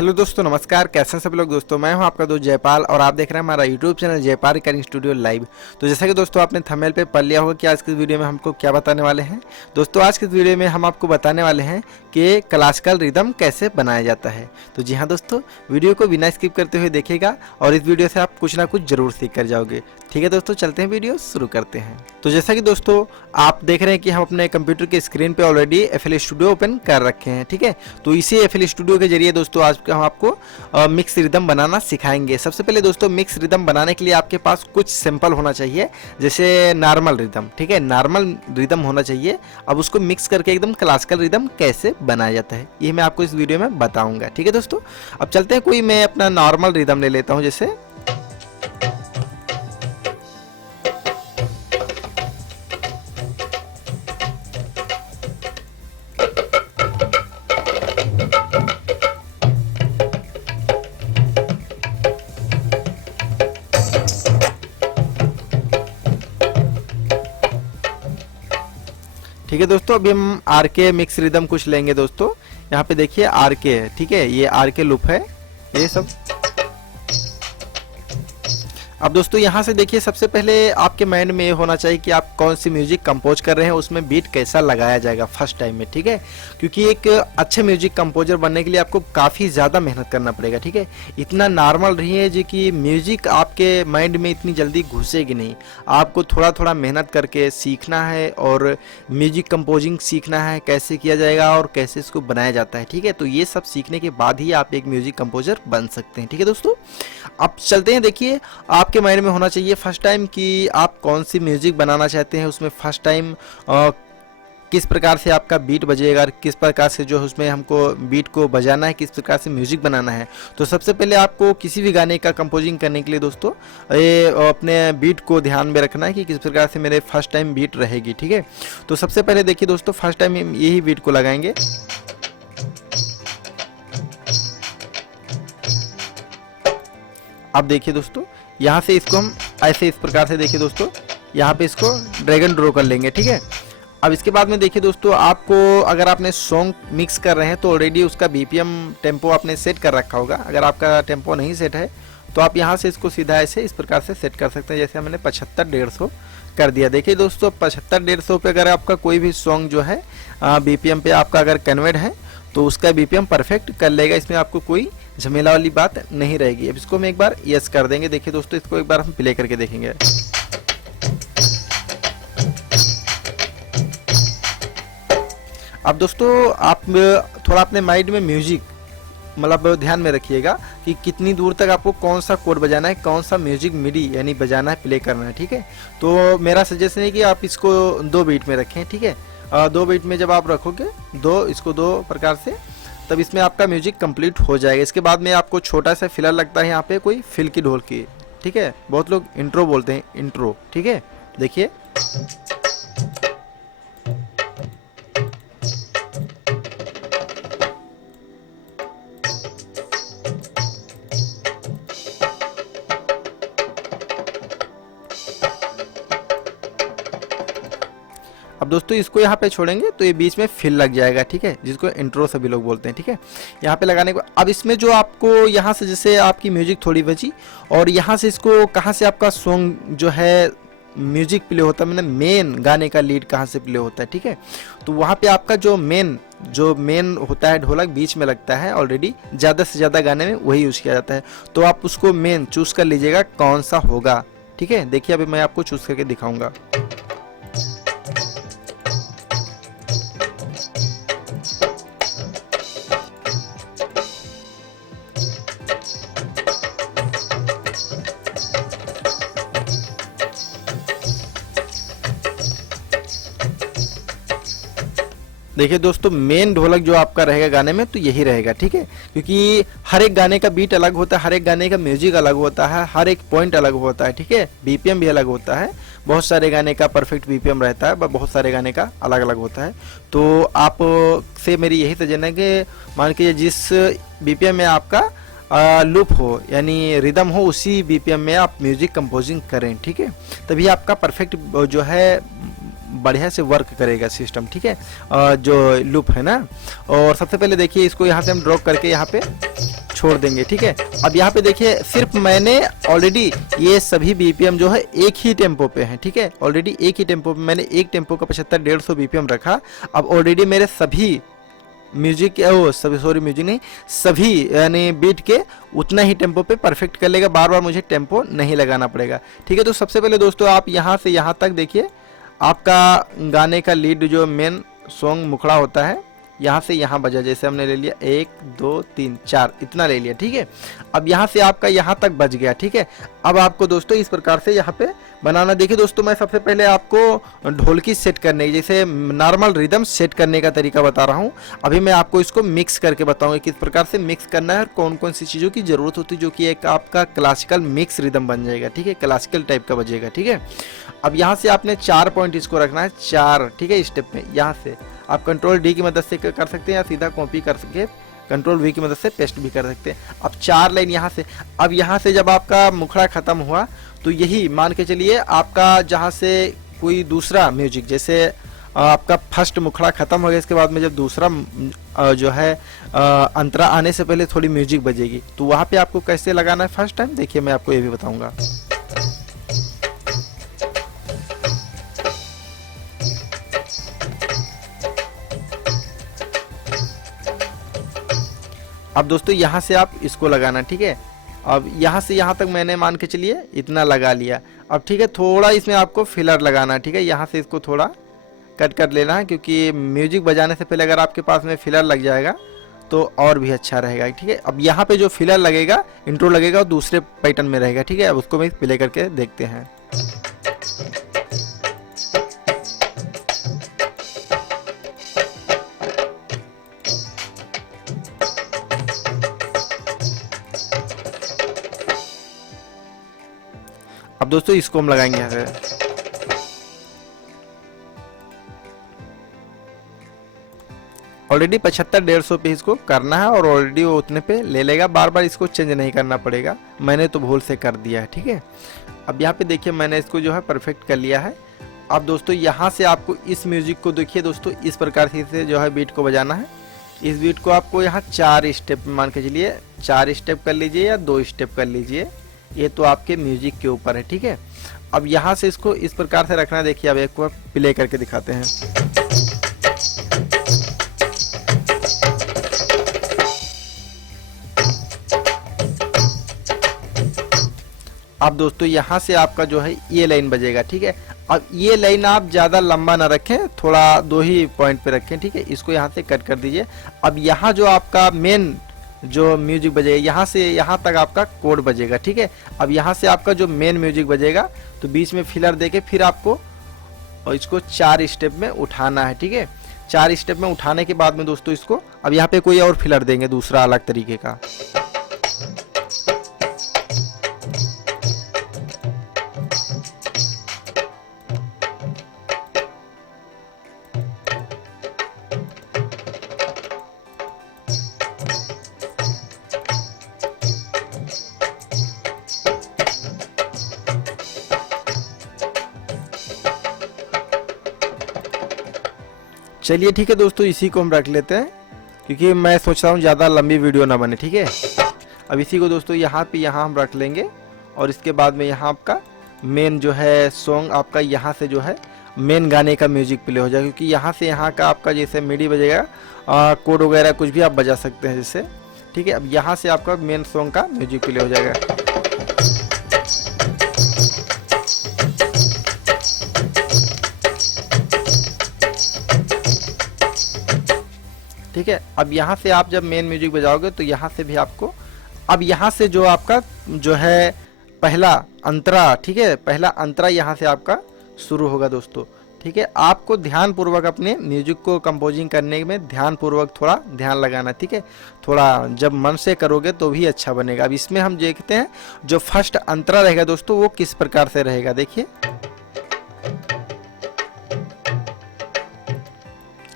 Hello दोस्तों, नमस्कार। कैसे हैं सब लोग। दोस्तों मैं हूं आपका दोस्त जयपाल और आप देख रहे हैं हमारा YouTube channel Jaipal recording studio live. तो जैसा कि दोस्तों आपने थंबनेल पे पढ़ लिया होगा कि आज की वीडियो में हमको क्या बताने वाले हैं। दोस्तों आज की वीडियो में हम आपको बताने वाले हैं कि क्लासिकल रिदम कैसे बनाया जाता है। तो जी हाँ दोस्तों, वीडियो को बिना स्किप करते हुए देखिएगा और इस वीडियो से आप कुछ ना कुछ जरूर सीख कर जाओगे। ठीक है दोस्तों, चलते हैं वीडियो शुरू करते हैं। तो जैसा कि दोस्तों आप देख रहे हैं कि हम अपने कंप्यूटर के स्क्रीन पे ऑलरेडी FL स्टूडियो ओपन कर रखे हैं। ठीक है, तो इसी FL स्टूडियो के जरिए दोस्तों आज हम आपको मिक्स रिदम बनाना सिखाएंगे। सबसे पहले दोस्तों मिक्स रिदम बनाने के लिए आपके पास कुछ सिंपल होना चाहिए, जैसे नॉर्मल रिदम। ठीक है, नॉर्मल रिदम होना चाहिए। अब उसको मिक्स करके एकदम क्लासिकल रिदम कैसे बनाया जाता है ये मैं आपको इस वीडियो में बताऊंगा। ठीक है दोस्तों, अब चलते हैं। कोई मैं अपना नॉर्मल रिदम ले लेता हूँ, जैसे ठीक है दोस्तों, अभी हम RK मिक्स रिदम कुछ लेंगे दोस्तों। यहाँ पे देखिए RK है। ठीक है, ये RK लूप है ये सब। अब दोस्तों यहाँ से देखिए, सबसे पहले आपके माइंड में ये होना चाहिए कि आप कौन सी म्यूजिक कंपोज कर रहे हैं, उसमें बीट कैसा लगाया जाएगा फर्स्ट टाइम में। ठीक है, क्योंकि एक अच्छे म्यूजिक कंपोजर बनने के लिए आपको काफ़ी ज़्यादा मेहनत करना पड़ेगा। ठीक है, इतना नॉर्मल रहिए जी कि म्यूजिक आपके माइंड में इतनी जल्दी घुसेगी नहीं। आपको थोड़ा थोड़ा मेहनत करके सीखना है और म्यूजिक कंपोजिंग सीखना है, कैसे किया जाएगा और कैसे इसको बनाया जाता है। ठीक है, तो ये सब सीखने के बाद ही आप एक म्यूजिक कंपोजर बन सकते हैं। ठीक है दोस्तों, अब चलते हैं। देखिए आपके माइंड में होना चाहिए फर्स्ट टाइम कि आप कौन सी म्यूजिक बनाना चाहते हैं, उसमें फर्स्ट टाइम किस प्रकार से आपका बीट बजेगा, किस प्रकार से जो है उसमें हमको बीट को बजाना है, किस प्रकार से म्यूजिक बनाना है। तो सबसे पहले आपको किसी भी गाने का कंपोजिंग करने के लिए दोस्तों ये अपने बीट को ध्यान में रखना है कि किस प्रकार से मेरे फर्स्ट टाइम बीट रहेगी। ठीक है, तो सबसे पहले देखिए दोस्तों फर्स्ट टाइम यही बीट को लगाएंगे। अब देखिए दोस्तों यहाँ से इसको हम ऐसे इस प्रकार से देखिए दोस्तों यहाँ पे इसको ड्रैग एंड ड्रॉ कर लेंगे। ठीक है, अब इसके बाद में देखिए दोस्तों आपको अगर आपने सॉन्ग मिक्स कर रहे हैं तो ऑलरेडी उसका BPM टेम्पो आपने सेट कर रखा होगा। अगर आपका टेम्पो नहीं सेट है तो आप यहाँ से इसको सीधा ऐसे इस प्रकार से सेट कर सकते हैं, जैसे मैंने 75-150 कर दिया। देखिए दोस्तों 75-150 पे अगर आपका कोई भी सॉन्ग जो है BPM पे आपका अगर कन्वर्ट है तो उसका BPM परफेक्ट कर लेगा। इसमें आपको कोई झमेला वाली बात नहीं रहेगी। अब इसको हम एक बार यस कर देंगे। देखिए दोस्तों इसको एक बार हम प्ले करके देखेंगे। अब दोस्तों आप थोड़ा अपने माइंड में म्यूजिक मतलब ध्यान में रखिएगा कि कितनी दूर तक आपको कौन सा कोड बजाना है, कौन सा म्यूजिक मिडी यानी बजाना है, प्ले करना है। ठीक है, तो मेरा सजेशन है कि आप इसको 2 बीट में रखें। ठीक है, 2 बीट में जब आप रखोगे इसको 2 प्रकार से, तब इसमें आपका म्यूजिक कंप्लीट हो जाएगा। इसके बाद में आपको छोटा सा फिलर लगता है यहाँ पे कोई फिल की ढोल की। ठीक है, बहुत लोग इंट्रो बोलते हैं, इंट्रो। ठीक है, देखिए अब दोस्तों इसको यहाँ पे छोड़ेंगे तो ये बीच में फिल लग जाएगा। ठीक है, जिसको इंट्रो सभी लोग बोलते हैं। ठीक है, यहाँ पे लगाने को अब इसमें जो आपको यहाँ से जैसे आपकी म्यूजिक थोड़ी बची और यहाँ से इसको कहाँ से आपका सॉन्ग जो है म्यूजिक प्ले होता है, मैंने मेन गाने का लीड कहाँ से प्ले होता है। ठीक है, तो वहाँ पे आपका जो मेन होता है ढोलक बीच में लगता है। ऑलरेडी ज़्यादा से ज़्यादा गाने में वही यूज़ किया जाता है, तो आप उसको मेन चूज़ कर लीजिएगा कौन सा होगा। ठीक है, देखिए अभी मैं आपको चूज़ करके दिखाऊंगा। देखिए दोस्तों मेन ढोलक जो आपका रहेगा गाने में तो यही रहेगा। ठीक है, क्योंकि हर एक गाने का बीट अलग होता है, हर एक गाने का म्यूजिक अलग होता है, हर एक पॉइंट अलग होता है। ठीक है, BPM भी अलग होता है। बहुत सारे गाने का परफेक्ट BPM रहता है, बहुत सारे गाने का अलग अलग होता है। तो आप से मेरी यही सजेशन है कि मान के जिस BPM में आपका लूप हो यानी रिदम हो, उसी BPM में आप म्यूजिक कंपोजिंग करें। ठीक है, तभी आपका परफेक्ट जो है बढ़िया से वर्क करेगा सिस्टम। ठीक है, जो लूप है ना। और सबसे पहले देखिए इसको यहाँ से हम ड्रॉप करके यहाँ पे छोड़ देंगे, ठीक है। अब यहाँ पे देखिए सिर्फ मैंने ऑलरेडी ये सभी बीपीएम जो है एक ही टेम्पो पे हैं, ठीक है। ऑलरेडी एक ही टेम्पो पे मैंने एक टेम्पो का 75-150 बीपीएम रखा। अब ऑलरेडी मेरे सभी म्यूजिक सॉरी म्यूजिक नहीं, सभी यानी बीट के उतना ही टेम्पो पे परफेक्ट कर लेगा, बार बार मुझे टेम्पो नहीं लगाना पड़ेगा, ठीक है। तो सबसे पहले दोस्तों आप यहाँ से यहाँ तक देखिए, आपका गाने का लीड जो मेन सॉन्ग मुखड़ा होता है यहाँ से यहाँ बजा, जैसे हमने ले लिया 1 2 3 4 इतना ले लिया, ठीक है। अब यहाँ से आपका यहाँ तक बज गया, ठीक है। अब आपको दोस्तों इस प्रकार से यहाँ पे बनाना। देखिए दोस्तों मैं सबसे पहले आपको ढोलकी सेट करने की, जैसे नॉर्मल रिदम सेट करने का तरीका बता रहा हूँ। अभी मैं आपको इसको मिक्स करके बताऊँगा किस प्रकार से मिक्स करना है और कौन कौन सी चीज़ों की ज़रूरत होती है, जो कि एक आपका क्लासिकल मिक्स रिदम बन जाएगा, ठीक है, क्लासिकल टाइप का बजेगा, ठीक है। अब यहाँ से आपने 4 पॉइंट इसको रखना है, 4, ठीक है। स्टेप में यहाँ से आप कंट्रोल डी की मदद से कर सकते हैं या सीधा कॉपी कर सके कंट्रोल वी की मदद से पेस्ट भी कर सकते हैं। अब 4 लाइन यहाँ से। अब यहाँ से जब आपका मुखड़ा खत्म हुआ तो यही मान के चलिए आपका जहाँ से कोई दूसरा म्यूजिक, जैसे आपका फर्स्ट मुखड़ा खत्म हो गया, इसके बाद में जब दूसरा जो है अंतरा आने से पहले थोड़ी म्यूजिक बजेगी, तो वहाँ पे आपको कैसे लगाना है फर्स्ट टाइम, देखिए मैं आपको ये भी बताऊँगा। अब दोस्तों यहाँ से आप इसको लगाना, ठीक है। अब यहाँ से यहाँ तक मैंने मान के चलिए इतना लगा लिया। अब ठीक है, थोड़ा इसमें आपको फिलर लगाना है, ठीक है। यहाँ से इसको थोड़ा कट कर लेना है, क्योंकि म्यूजिक बजाने से पहले अगर आपके पास में फिलर लग जाएगा तो और भी अच्छा रहेगा, ठीक है। अब यहाँ पे जो फिलर लगेगा, इंट्रो लगेगा, वो दूसरे पैटर्न में रहेगा, ठीक है। अब उसको मैं प्ले करके देखते हैं। अब दोस्तों इसको हम लगाएंगे यहाँ से। ऑलरेडी 75-150 पे इसको करना है और ऑलरेडी वो उतने पे ले लेगा, बार बार इसको चेंज नहीं करना पड़ेगा, मैंने तो भूल से कर दिया है, ठीक है। अब यहाँ पे देखिए मैंने इसको जो है परफेक्ट कर लिया है। अब दोस्तों यहाँ से आपको इस म्यूजिक को देखिए दोस्तों, इस प्रकार से जो है बीट को बजाना है। इस बीट को आपको यहाँ 4 स्टेप में मान के चलिए, 4 स्टेप कर लीजिए या 2 स्टेप कर लीजिए, ये तो आपके म्यूजिक के ऊपर है, ठीक है। अब यहाँ से इसको इस प्रकार से रखना है। देखिए अब एक बार प्ले करके दिखाते हैं। अब दोस्तों यहाँ से आपका जो है ये लाइन बजेगा, ठीक है। अब ये लाइन आप ज़्यादा लंबा ना रखें, थोड़ा 2 ही पॉइंट पे रखें, ठीक है। इसको यहाँ से कट कर दीजिए। अब यहाँ जो आपका मेन जो म्यूजिक बजेगा, यहाँ से यहाँ तक आपका कोड बजेगा, ठीक है। अब यहाँ से आपका जो मेन म्यूजिक बजेगा, तो बीच में फिलर देके फिर आपको इसको 4 स्टेप में उठाना है, ठीक है। 4 स्टेप में उठाने के बाद में दोस्तों इसको अब यहाँ पे कोई और फिलर देंगे दूसरा अलग तरीके का। चलिए ठीक है दोस्तों, इसी को हम रख लेते हैं, क्योंकि मैं सोच रहा हूँ ज़्यादा लंबी वीडियो ना बने, ठीक है। अब इसी को दोस्तों यहाँ पे हम रख लेंगे और इसके बाद में यहाँ आपका मेन जो है सॉन्ग आपका यहाँ से जो है मेन गाने का म्यूजिक प्ले हो जाएगा, क्योंकि यहाँ से यहाँ का आपका जैसे मिडी बजेगा, कोड वगैरह कुछ भी आप बजा सकते हैं जैसे, ठीक है। अब यहाँ से आपका मेन सॉन्ग का म्यूजिक प्ले हो जाएगा। ठीक है। अब यहाँ से आप जब मेन म्यूजिक बजाओगे तो यहाँ से भी आपको, अब यहाँ से जो आपका जो है पहला अंतरा, ठीक है, पहला अंतरा यहाँ से आपका शुरू होगा दोस्तों, ठीक है। आपको ध्यान पूर्वक अपने म्यूजिक को कंपोजिंग करने में ध्यान पूर्वक थोड़ा ध्यान लगाना, ठीक है। थोड़ा जब मन से करोगे तो भी अच्छा बनेगा। अब इसमें हम देखते हैं जो फर्स्ट अंतरा रहेगा दोस्तों वो किस प्रकार से रहेगा, देखिए,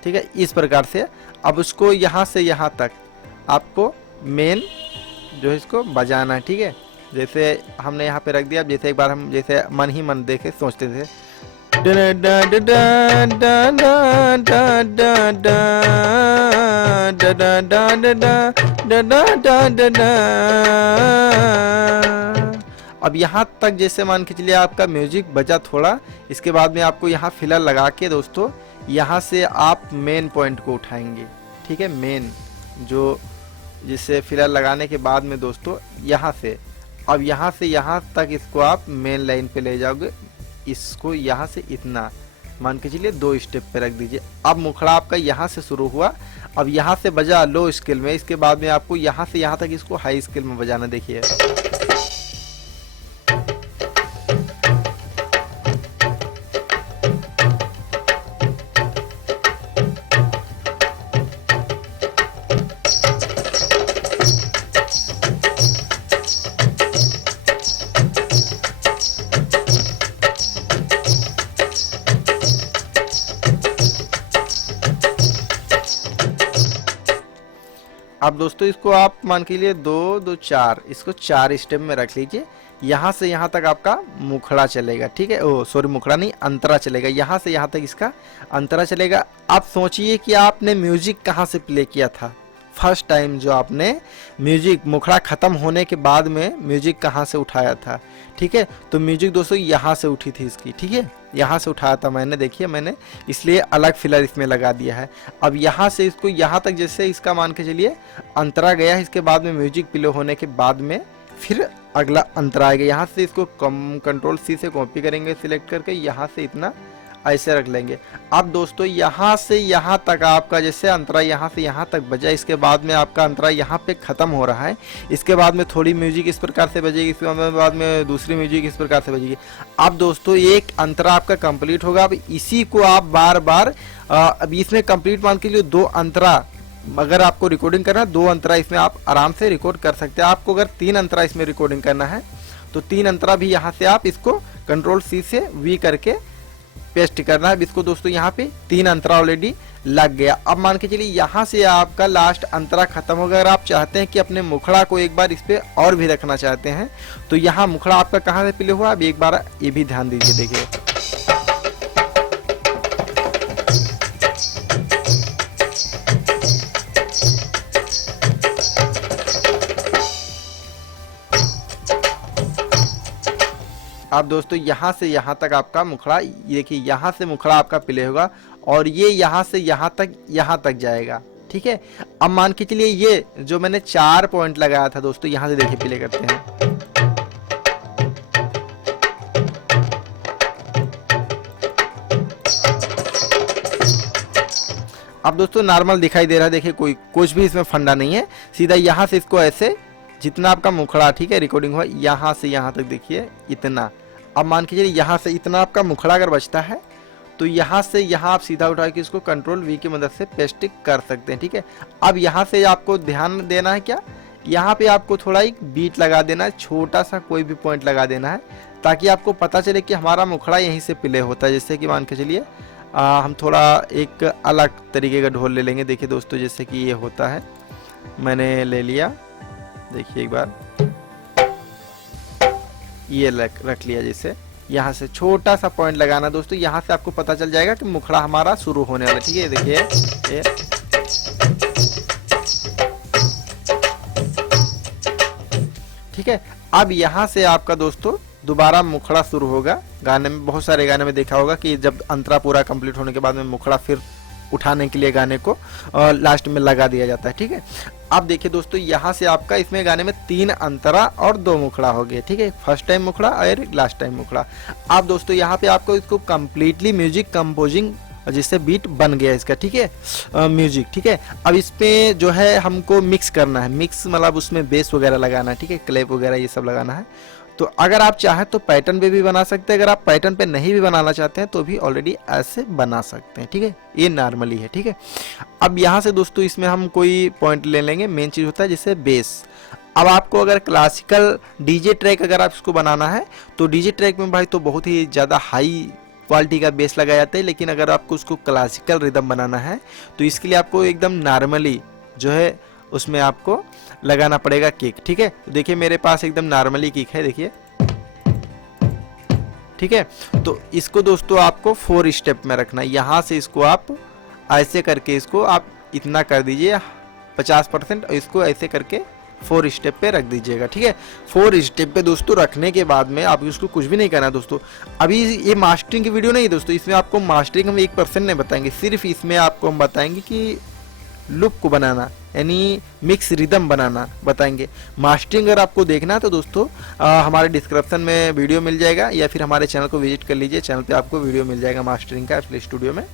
ठीक है, इस प्रकार से। अब उसको यहाँ से यहाँ तक आपको मेन जो है इसको बजाना है, ठीक है। जैसे हमने यहाँ पे रख दिया, जैसे एक बार हम जैसे मन ही मन देखे सोचते थे, अब यहाँ तक जैसे मान के चलिए आपका म्यूजिक बजा थोड़ा, इसके बाद में आपको यहाँ फिलर लगा के दोस्तों यहाँ से आप मेन पॉइंट को उठाएंगे, ठीक है। मेन जो जिससे फिलर लगाने के बाद में दोस्तों यहाँ से, अब यहाँ से यहाँ तक इसको आप मेन लाइन पे ले जाओगे। इसको यहाँ से इतना मान के चलिए 2 स्टेप पे रख दीजिए। अब मुखड़ा आपका यहाँ से शुरू हुआ, अब यहाँ से बजा लो स्केल में, इसके बाद में आपको यहाँ से यहाँ तक इसको हाई स्केल में बजाना। देखिए अब दोस्तों इसको आप मान के लिए 2 2 4 इसको 4 स्टेप में रख लीजिए। यहाँ से यहाँ तक आपका मुखड़ा चलेगा, ठीक है। ओ सॉरी, मुखड़ा नहीं, अंतरा चलेगा। यहाँ से यहाँ तक इसका अंतरा चलेगा। आप सोचिए कि आपने म्यूजिक कहाँ से प्ले किया था फर्स्ट टाइम, जो आपने म्यूजिक मुखड़ा खत्म होने के बाद में म्यूजिक कहाँ से उठाया था, ठीक है। तो म्यूजिक दोस्तों यहाँ से उठी थी इसकी, ठीक है, यहाँ से उठाया था मैंने। देखिए मैंने इसलिए अलग फिलर इसमें लगा दिया है। अब यहाँ से इसको यहाँ तक जैसे इसका मान के चलिए अंतरा गया, इसके बाद में म्यूजिक प्ले होने के बाद में फिर अगला अंतरा आएगा। यहाँ से इसको कंट्रोल C से कॉपी करेंगे सिलेक्ट करके, यहाँ से इतना ऐसे रख लेंगे। अब दोस्तों यहाँ से यहाँ तक आपका जैसे अंतरा यहाँ से यहाँ तक बजा, इसके बाद में आपका अंतरा यहाँ पे ख़त्म हो रहा है। इसके बाद में थोड़ी म्यूजिक इस प्रकार से बजेगी, इसके बाद में दूसरी म्यूजिक इस प्रकार से बजेगी। अब दोस्तों एक अंतरा आपका कंप्लीट होगा। अब इसी को आप बार बार अब इसमें कंप्लीट मान के लिए 2 अंतरा, अगर आपको रिकॉर्डिंग करना है 2 अंतरा इसमें आप आराम से रिकॉर्ड कर सकते हैं। आपको अगर 3 अंतरा इसमें रिकॉर्डिंग करना है तो 3 अंतरा भी यहाँ से आप इसको कंट्रोल C से V करके पेस्ट करना है। इसको दोस्तों यहाँ पे 3 अंतरा ऑलरेडी लग गया। अब मान के चलिए यहाँ से आपका लास्ट अंतरा खत्म हो गया। अगर आप चाहते हैं कि अपने मुखड़ा को एक बार इस पे और भी रखना चाहते हैं तो यहाँ मुखड़ा आपका कहाँ से प्ले हुआ, अब एक बार ये भी ध्यान दीजिए। देखिए अब दोस्तों यहाँ से यहाँ तक आपका मुखड़ा, ये देखिए यहाँ से मुखड़ा आपका प्ले होगा और ये यहाँ से यहाँ तक जाएगा, ठीक है। अब मान के चलिए ये जो मैंने 4 पॉइंट लगाया था दोस्तों, यहाँ से देखिए प्ले करते हैं। अब दोस्तों नॉर्मल दिखाई दे रहा है, देखिए कोई कुछ भी इसमें फंडा नहीं है। सीधा यहाँ से इसको ऐसे जितना आपका मुखड़ा, ठीक है, रिकॉर्डिंग हुआ यहाँ से यहाँ तक देखिए इतना। अब मान के चलिए यहाँ से इतना आपका मुखड़ा अगर बचता है तो यहाँ से यहाँ आप सीधा उठा के इसको कंट्रोल V की मदद से पेस्ट कर सकते हैं, ठीक है। अब यहाँ से आपको ध्यान देना है क्या, यहाँ पे आपको थोड़ा एक बीट लगा देना है, छोटा सा कोई भी पॉइंट लगा देना है ताकि आपको पता चले कि हमारा मुखड़ा यहीं से प्ले होता है। जैसे कि मान के चलिए हम थोड़ा एक अलग तरीके का ढोल ले लेंगे। देखिए दोस्तों जैसे कि ये होता है, मैंने ले लिया, देखिए एक बार ये रख लिया। जैसे यहाँ से छोटा सा पॉइंट लगाना दोस्तों, यहाँ से आपको पता चल जाएगा कि मुखड़ा हमारा शुरू होने वाला, ठीक है। देखिए ये ठीक है। अब यहाँ से आपका दोस्तों दोबारा मुखड़ा शुरू होगा। गाने में बहुत सारे गाने में देखा होगा कि जब अंतरा पूरा कंप्लीट होने के बाद में मुखड़ा फिर उठाने के लिए गाने को लास्ट में लगा दिया जाता है, ठीक है। अब देखिए दोस्तों यहाँ से आपका इसमें गाने में 3 अंतरा और 2 मुखड़ा हो गए, ठीक है। फर्स्ट टाइम मुखड़ा और लास्ट टाइम मुखड़ा। अब दोस्तों यहाँ पे आपको इसको कंप्लीटली म्यूजिक कंपोजिंग जिससे बीट बन गया इसका, ठीक है, म्यूजिक, ठीक है। अब इस पे जो है हमको मिक्स करना है, मिक्स मतलब उसमें बेस वगैरह लगाना है, ठीक है, क्लैप वगैरह ये सब लगाना है। तो अगर आप चाहें तो पैटर्न पे भी बना सकते हैं, अगर आप पैटर्न पे नहीं भी बनाना चाहते हैं तो भी ऑलरेडी ऐसे बना सकते हैं, ठीक है। ये नॉर्मली है, ठीक है। अब यहाँ से दोस्तों इसमें हम कोई पॉइंट ले लेंगे, मेन चीज़ होता है जैसे बेस। अब आपको अगर क्लासिकल डीजे ट्रैक अगर आप इसको बनाना है तो डीजे ट्रैक में भाई तो बहुत ही ज़्यादा हाई क्वालिटी का बेस लगाया जाता है, लेकिन अगर आपको उसको क्लासिकल रिदम बनाना है तो इसके लिए आपको एकदम नॉर्मली जो है उसमें आपको लगाना पड़ेगा किक, ठीक है। देखिए मेरे पास एकदम नॉर्मली किक है, देखिए ठीक है। तो इसको दोस्तों आपको 4 स्टेप में रखना है। यहाँ से इसको आप ऐसे करके इसको आप इतना कर दीजिए 50% और इसको ऐसे करके 4 स्टेप पे रख दीजिएगा, ठीक है। 4 स्टेप पे दोस्तों रखने के बाद में आप इसको कुछ भी नहीं करना दोस्तों। अभी ये मास्टरिंग की वीडियो नहीं है दोस्तों, इसमें आपको मास्टरिंग हम 1% नहीं बताएंगे, सिर्फ इसमें आपको हम बताएंगे कि लुक को बनाना यानी मिक्स रिदम बनाना बताएंगे। मास्टरिंग अगर आपको देखना है तो दोस्तों हमारे डिस्क्रिप्शन में वीडियो मिल जाएगा या फिर हमारे चैनल को विजिट कर लीजिए, चैनल पे आपको वीडियो मिल जाएगा मास्टरिंग का FL स्टूडियो में,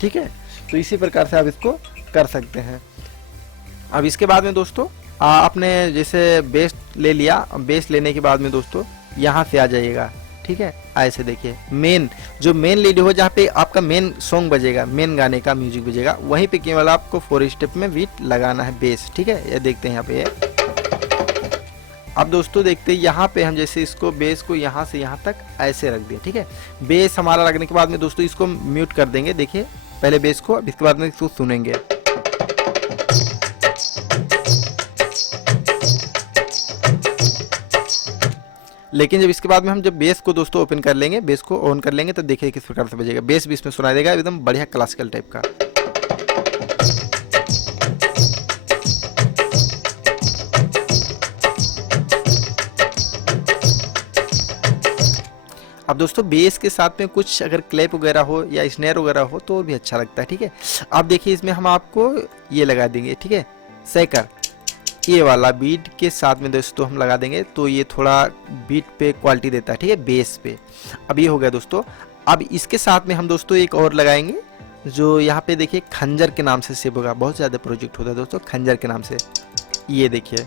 ठीक है। तो इसी प्रकार से आप इसको कर सकते हैं। अब इसके बाद में दोस्तों आपने जैसे बेस ले लिया, बेस लेने के बाद में दोस्तों यहाँ से आ जाइएगा, ठीक है। ऐसे देखिए मेन जो मेन लीड हो जहाँ पे आपका मेन सॉन्ग बजेगा, मेन गाने का म्यूजिक बजेगा, वहीं पे केवल आपको 4 स्टेप में बीट लगाना है बेस, ठीक है। ये देखते हैं यहाँ पे। अब दोस्तों देखते हैं यहाँ पे हम जैसे इसको बेस को यहाँ से यहाँ तक ऐसे रख दिए, ठीक है। बेस हमारा लगने के बाद में दोस्तों इसको म्यूट कर देंगे, देखिए पहले बेस को, अब इसके बाद में इसको सुनेंगे। लेकिन जब इसके बाद में हम जब बेस को दोस्तों ओपन कर लेंगे, बेस को ऑन कर लेंगे तो देखिए किस प्रकार से बजेगा। बेस भी इसमें सुनाई देगा एकदम बढ़िया क्लासिकल टाइप का। अब दोस्तों बेस के साथ में कुछ अगर क्लैप वगैरह हो या स्नेयर वगैरह हो तो भी अच्छा लगता है, ठीक है। अब देखिए इसमें हम आपको ये लगा देंगे, ठीक है, सैकर, ये वाला बीट के साथ में दोस्तों हम लगा देंगे तो ये थोड़ा बीट पे क्वालिटी देता है, ठीक है, बेस पे। अब ये हो गया दोस्तों। अब इसके साथ में हम दोस्तों एक और लगाएंगे जो यहाँ पे देखिए खंजर के नाम से सेव होगा, बहुत ज़्यादा प्रोजेक्ट होता है दोस्तों खंजर के नाम से, ये देखिए।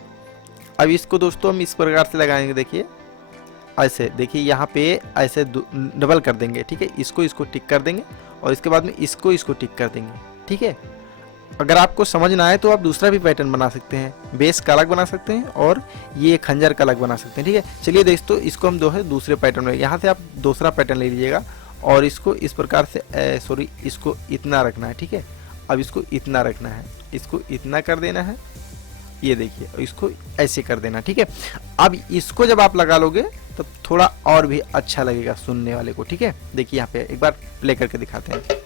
अब इसको दोस्तों हम इस प्रकार से लगाएंगे, देखिए ऐसे, देखिए यहाँ पे ऐसे डबल कर देंगे, ठीक है। इसको टिक कर देंगे और इसके बाद में इसको टिक कर देंगे, ठीक है। अगर आपको समझना है तो आप दूसरा भी पैटर्न बना सकते हैं, बेस का अलग बना सकते हैं और ये खंजर का अलग बना सकते हैं, ठीक है। चलिए दोस्तों इसको हम दूसरे पैटर्न में, यहाँ से आप दूसरा पैटर्न ले लीजिएगा और इसको इस प्रकार से सॉरी इसको इतना रखना है, ठीक है। अब इसको इतना रखना है, इसको इतना कर देना है, ये देखिए, और इसको ऐसे कर देना, ठीक है। अब इसको जब आप लगा लोगे तो थोड़ा और भी अच्छा लगेगा सुनने वाले को, ठीक है। देखिए यहाँ पे एक बार प्ले करके दिखाते हैं।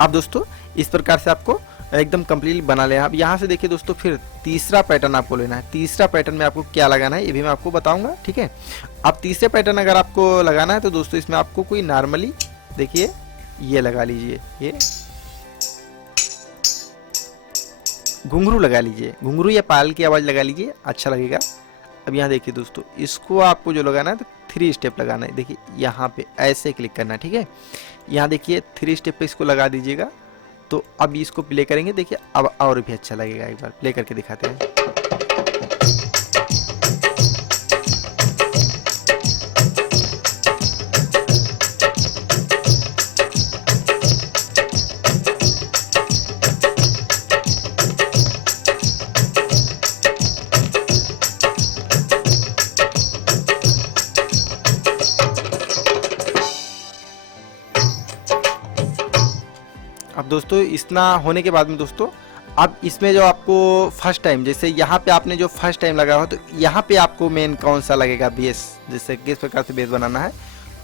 अब दोस्तों इस प्रकार से आपको एकदम कंप्लीट बना लेना। अब यहाँ से देखिए दोस्तों फिर तीसरा पैटर्न आपको लेना है। तीसरा पैटर्न में आपको क्या लगाना है ये भी मैं आपको बताऊंगा, ठीक है। अब तीसरे पैटर्न अगर आपको लगाना है तो दोस्तों इसमें आपको कोई नॉर्मली देखिए ये लगा लीजिए, ये घुंघरू लगा लीजिए, घुंघरू या पायल की आवाज़ लगा लीजिए, अच्छा लगेगा। अब यहाँ देखिए दोस्तों इसको आपको जो लगाना है तो 3 स्टेप लगाना है, देखिए यहाँ पे ऐसे क्लिक करना है, ठीक है। यहाँ देखिए 3 स्टेप पे इसको लगा दीजिएगा। तो अब इसको प्ले करेंगे, देखिए अब और भी अच्छा लगेगा, एक बार प्ले करके दिखाते हैं। अब दोस्तों इतना होने के बाद में दोस्तों अब इसमें जो आपको फर्स्ट टाइम जैसे यहाँ पे आपने जो फर्स्ट टाइम लगा हो तो यहाँ पे आपको मेन कौन सा लगेगा बेस, जैसे किस प्रकार से बेस बनाना है।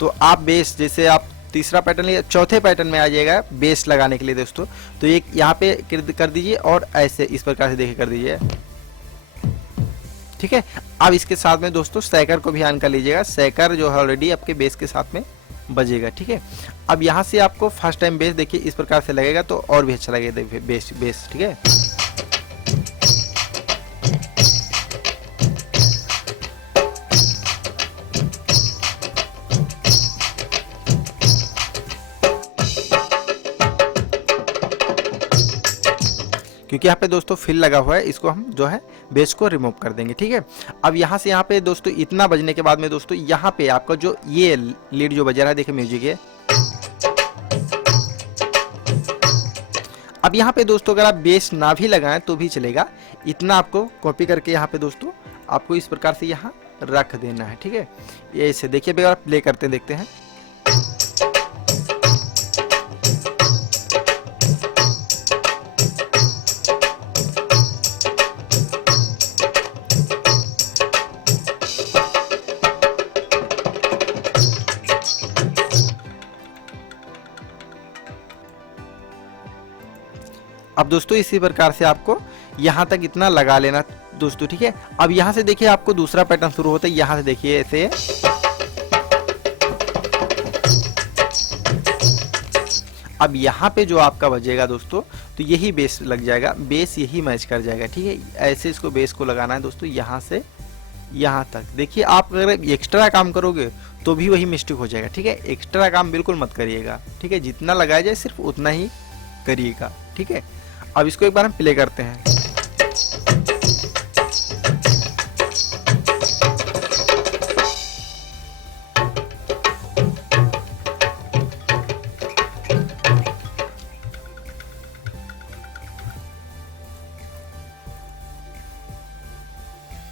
तो आप बेस जैसे आप तीसरा पैटर्न लिए चौथे पैटर्न में आ जाएगा बेस लगाने के लिए दोस्तों। तो एक यहाँ पे कर दीजिए और ऐसे इस प्रकार से देखिए कर दीजिए, ठीक है। अब इसके साथ में दोस्तों सैकर को भी ऑन कर लीजिएगा, सैकर जो है ऑलरेडी आपके बेस के साथ में बजेगा, ठीक है। अब यहाँ से आपको फर्स्ट टाइम बेस देखिए इस प्रकार से लगेगा तो और भी अच्छा लगेगा देखिए बेस, ठीक है। क्योंकि यहाँ पे दोस्तों फिल लगा हुआ है, इसको हम जो है बेस को रिमूव कर देंगे, ठीक है। अब यहाँ से यहाँ पे दोस्तों इतना बजने के बाद में दोस्तों यहाँ पे आपका जो ये लीड जो बज रहा है देखिए म्यूजिक है। अब यहाँ पे दोस्तों अगर आप बेस ना भी लगाएं तो भी चलेगा, इतना आपको कॉपी करके यहाँ पे दोस्तों आपको इस प्रकार से यहाँ रख देना है, ठीक है। ये ऐसे देखिए अगर आप प्ले करते हैं देखते हैं। अब दोस्तों इसी प्रकार से आपको यहाँ तक इतना लगा लेना दोस्तों, ठीक है। अब यहाँ से देखिए आपको दूसरा पैटर्न शुरू होता है, यहाँ से देखिए ऐसे, अब यहाँ पे जो आपका बजेगा दोस्तों, तो यही बेस लग जाएगा, बेस यही मैच कर जाएगा, ठीक है। ऐसे इसको बेस को लगाना है दोस्तों, यहाँ से यहाँ तक। देखिए आप अगर एक्स्ट्रा काम करोगे तो भी वही मिस्टेक हो जाएगा, ठीक है। एक्स्ट्रा काम बिल्कुल मत करिएगा, ठीक है। जितना लगाया जाए सिर्फ उतना ही करिएगा, ठीक है। अब इसको एक बार हम प्ले करते हैं।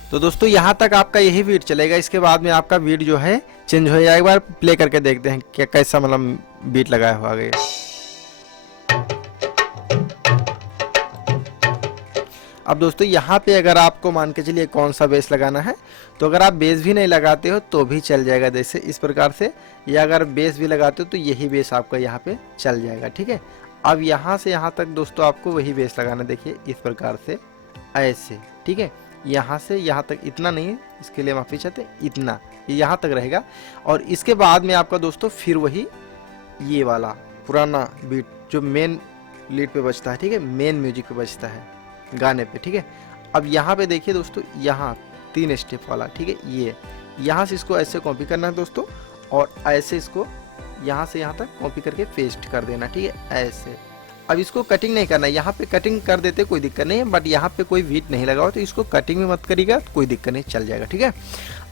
तो दोस्तों यहाँ तक आपका यही बीट चलेगा, इसके बाद में आपका बीट जो है चेंज हो जाएगा। एक बार प्ले करके देखते हैं क्या कैसा मतलब बीट लगाया हुआ आगे। अब दोस्तों यहाँ पे अगर आपको मान के चलिए कौन सा बेस लगाना है, तो अगर आप बेस भी नहीं लगाते हो तो भी चल जाएगा, जैसे इस प्रकार से, या अगर बेस भी लगाते हो तो यही बेस आपका यहाँ पे चल जाएगा, ठीक है। अब यहाँ से यहाँ तक दोस्तों आपको वही बेस लगाना, देखिए इस प्रकार से ऐसे, ठीक है। यहाँ से यहाँ तक इतना नहीं है, इसके लिए माफी चाहते, इतना यहाँ तक रहेगा। और इसके बाद में आपका दोस्तों फिर वही ये वाला पुराना बीट जो मेन लीड पे बजता है, ठीक है, मेन म्यूजिक पे बजता है गाने पे, ठीक है। अब यहाँ पे देखिए दोस्तों, यहाँ 3 स्टेप वाला, ठीक है, ये यहाँ से इसको ऐसे कॉपी करना है दोस्तों, और ऐसे इसको यहाँ से यहाँ तक कॉपी करके पेस्ट कर देना, ठीक है, ऐसे। अब इसको कटिंग नहीं करना है, यहाँ पे कटिंग कर देते कोई दिक्कत नहीं है, बट यहाँ पे कोई बीट नहीं लगा हो तो इसको कटिंग भी मत करिएगा, कोई दिक्कत नहीं, चल जाएगा, ठीक है।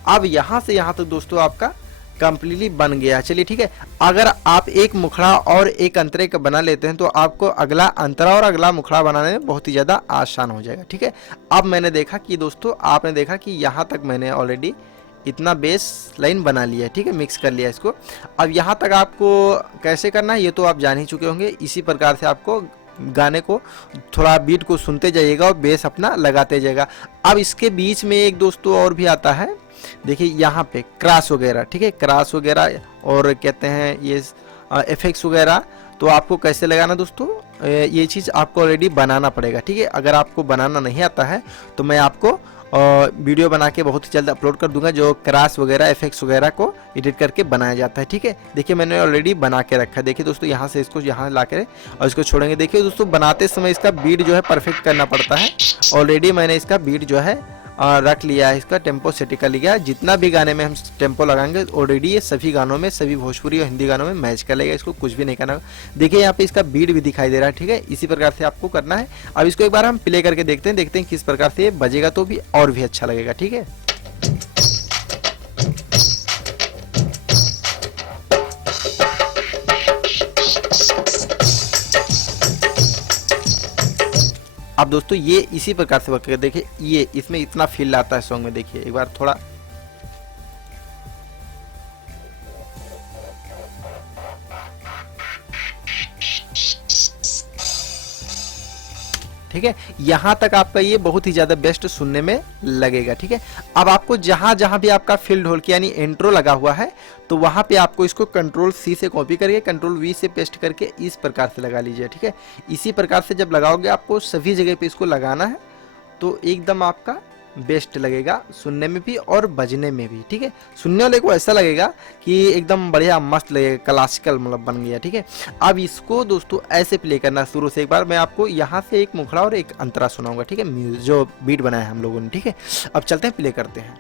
अब यहाँ से यहाँ तक दोस्तों आपका कंप्लीटली बन गया, चलिए ठीक है। अगर आप एक मुखड़ा और एक अंतरे का बना लेते हैं तो आपको अगला अंतरा और अगला मुखड़ा बनाने में बहुत ही ज़्यादा आसान हो जाएगा, ठीक है। अब मैंने देखा कि दोस्तों, आपने देखा कि यहाँ तक मैंने ऑलरेडी इतना बेस लाइन बना लिया है, ठीक है, मिक्स कर लिया इसको। अब यहाँ तक आपको कैसे करना है ये तो आप जान ही चुके होंगे। इसी प्रकार से आपको गाने को थोड़ा बीट को सुनते जाइएगा और बेस अपना लगाते जाइएगा। अब इसके बीच में एक दोस्तों और भी आता है, देखिए यहाँ पे क्रॉस वगैरह, ठीक है, क्रॉस वगैरह और कहते हैं ये इफेक्ट्स वगैरह। तो आपको कैसे लगाना दोस्तों, ये चीज़ आपको ऑलरेडी बनाना पड़ेगा, ठीक है। अगर आपको बनाना नहीं आता है तो मैं आपको वीडियो बना के बहुत ही जल्द अपलोड कर दूंगा, जो क्रॉस वगैरह इफेक्ट्स वगैरह को एडिट करके बनाया जाता है, ठीक है। देखिए मैंने ऑलरेडी बना के रखा है, देखिए दोस्तों, यहाँ से इसको यहाँ ला के और इसको छोड़ेंगे। देखिए दोस्तों, बनाते समय इसका बीट जो है परफेक्ट करना पड़ता है। ऑलरेडी मैंने इसका बीट जो है रख लिया है, इसका टेम्पो सेट कर लिया। जितना भी गाने में हम टेम्पो लगाएंगे ऑलरेडी ये सभी गानों में, सभी भोजपुरी और हिंदी गानों में मैच कर लेगा, इसको कुछ भी नहीं करना। देखिए यहाँ पे इसका बीट भी दिखाई दे रहा है, ठीक है। इसी प्रकार से आपको करना है। अब इसको एक बार हम प्ले करके देखते हैं किस प्रकार से ये बजेगा, तो भी और भी अच्छा लगेगा, ठीक है। अब दोस्तों ये इसी प्रकार से वर्क करके देखिए, ये इसमें इतना फील आता है सॉन्ग में। देखिए एक बार थोड़ा, ठीक है, यहाँ तक आपका ये बहुत ही ज्यादा बेस्ट सुनने में लगेगा, ठीक है। अब आपको जहां जहां भी आपका फील्ड होल यानी इंट्रो लगा हुआ है, तो वहां पे आपको इसको कंट्रोल C से कॉपी करके कंट्रोल V से पेस्ट करके इस प्रकार से लगा लीजिए, ठीक है। इसी प्रकार से जब लगाओगे आपको सभी जगह पे इसको लगाना है, तो एकदम आपका बेस्ट लगेगा सुनने में भी और बजने में भी, ठीक है। सुनने वाले को ऐसा लगेगा कि एकदम बढ़िया मस्त लगेगा, क्लासिकल मतलब बन गया, ठीक है। अब इसको दोस्तों ऐसे प्ले करना शुरू से। एक बार मैं आपको यहाँ से एक मुखड़ा और एक अंतरा सुनाऊंगा, ठीक है, जो बीट बनाया है हम लोगों ने, ठीक है। अब चलते हैं, प्ले करते हैं।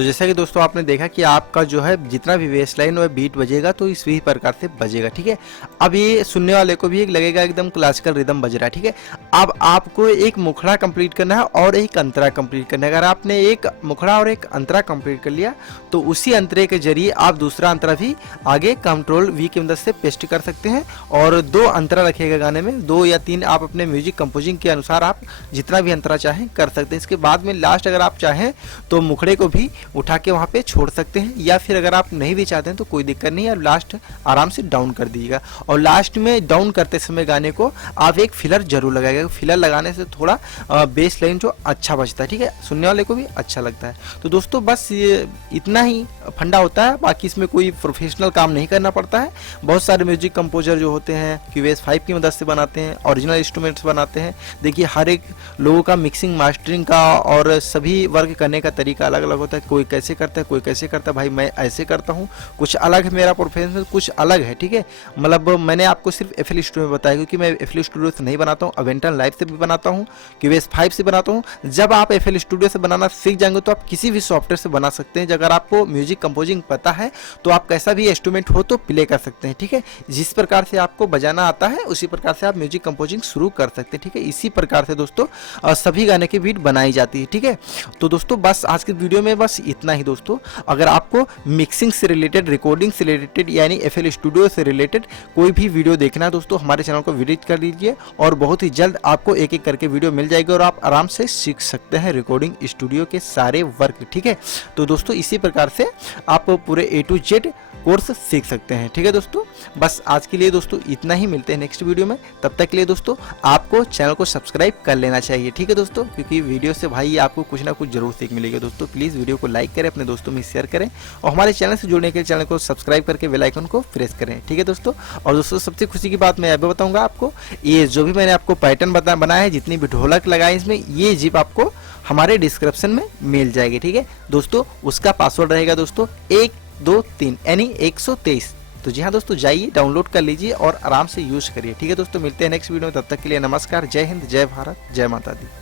तो जैसा कि दोस्तों आपने देखा कि आपका जो है जितना भी बेस लाइन वह बीट बजेगा तो इसी प्रकार से बजेगा, ठीक है। अब ये सुनने वाले को भी एक लगेगा एकदम क्लासिकल रिदम बज रहा है, ठीक है। अब आपको एक मुखड़ा कंप्लीट करना है और एक अंतरा कंप्लीट करना है। अगर आपने एक मुखड़ा और एक अंतरा कंप्लीट कर लिया तो उसी अंतरे के जरिए आप दूसरा अंतरा भी आगे कंट्रोल वी की मदद से पेस्ट कर सकते हैं और 2 अंतरा रखिएगा गाने में, 2 या 3 आप अपने म्यूजिक कंपोजिंग के अनुसार आप जितना भी अंतरा चाहें कर सकते हैं। इसके बाद में लास्ट अगर आप चाहें तो मुखड़े को भी उठा के वहाँ पे छोड़ सकते हैं, या फिर अगर आप नहीं भी चाहते हैं तो कोई दिक्कत नहीं है, लास्ट आराम से डाउन कर दीजिएगा। और लास्ट में डाउन करते समय गाने को आप एक फिलर जरूर लगाइएगा, फिलर लगाने से थोड़ा बेस लाइन जो अच्छा बजता है, ठीक है, सुनने वाले को भी अच्छा लगता है। तो दोस्तों बस ये इतना ही फंडा होता है, बाकी इसमें कोई प्रोफेशनल काम नहीं करना पड़ता है। बहुत सारे म्यूजिक कंपोजर जो होते हैं क्यूएस 5 की मदद से बनाते हैं, ओरिजिनल इंस्ट्रूमेंट्स बनाते हैं। देखिए हर एक लोगों का मिक्सिंग मास्टरिंग का और सभी वर्क करने का तरीका अलग अलग होता है, कोई कैसे करता है कोई कैसे करता है। भाई मैं ऐसे करता हूँ, कुछ अलग है, मेरा प्रोफेशनल कुछ अलग है, ठीक है। मतलब मैंने आपको सिर्फ एफएल स्टूडियो में बताया क्योंकि मैं एफएल स्टूडियो से नहीं बनाता हूँ, अवेंटन लाइव से भी बनाता हूँ, क्यूएस 5 से बनाता हूँ। जब आप एफएल स्टूडियो से बनाना सीख जाएंगे तो आप किसी भी सॉफ्टवेयर से बना सकते हैं। अगर आपको म्यूजिक कंपोजिंग पता है तो आप कैसा भी इंस्ट्रूमेंट हो तो प्ले कर सकते हैं, ठीक है। जिस प्रकार से आपको बजाना आता है उसी प्रकार से आप म्यूजिक कंपोजिंग शुरू कर सकते हैं, ठीक है। इसी प्रकार से दोस्तों सभी गाने की बीट बनाई जाती है, ठीक है। तो दोस्तों बस आज की वीडियो में बस इतना ही दोस्तों। अगर आपको मिक्सिंग से रिलेटेड, रिकॉर्डिंग से रिलेटेड यानी एफएल स्टूडियो से रिलेटेड कोई भी वीडियो देखना है दोस्तों, हमारे चैनल को विजिट कर लीजिए और बहुत ही जल्द आपको एक एक करके वीडियो मिल जाएगी और आप आराम से सीख सकते हैं रिकॉर्डिंग स्टूडियो के सारे वर्क, ठीक है। तो दोस्तों इसी प्रकार से आप पूरे A to Z कोर्स सीख सकते हैं, ठीक है दोस्तों। बस आज के लिए दोस्तों इतना ही, मिलते हैं नेक्स्ट वीडियो में। तब तक के लिए दोस्तों आपको चैनल को सब्सक्राइब कर लेना चाहिए, ठीक है दोस्तों, क्योंकि वीडियो से भाई आपको कुछ ना कुछ जरूर सीख मिलेगी दोस्तों। प्लीज़ वीडियो को लाइक करें, अपने दोस्तों में शेयर करें और हमारे चैनल से जुड़ने के लिए चैनल को सब्सक्राइब करके बेल आइकन को प्रेस करें, ठीक है दोस्तों। और दोस्तों सबसे खुशी की बात मैं अभी बताऊँगा आपको, ये जो भी मैंने आपको पैटर्न बनाया है, जितनी भी ढोलक लगाई इसमें, ये जिप आपको हमारे डिस्क्रिप्शन में मिल जाएगी, ठीक है दोस्तों। उसका पासवर्ड रहेगा दोस्तों 123 यानी 123। तो जी हाँ दोस्तों, जाइए डाउनलोड कर लीजिए और आराम से यूज करिए, ठीक है दोस्तों। मिलते हैं नेक्स्ट वीडियो में, तब तक के लिए नमस्कार, जय हिंद, जय भारत, जय माता दी।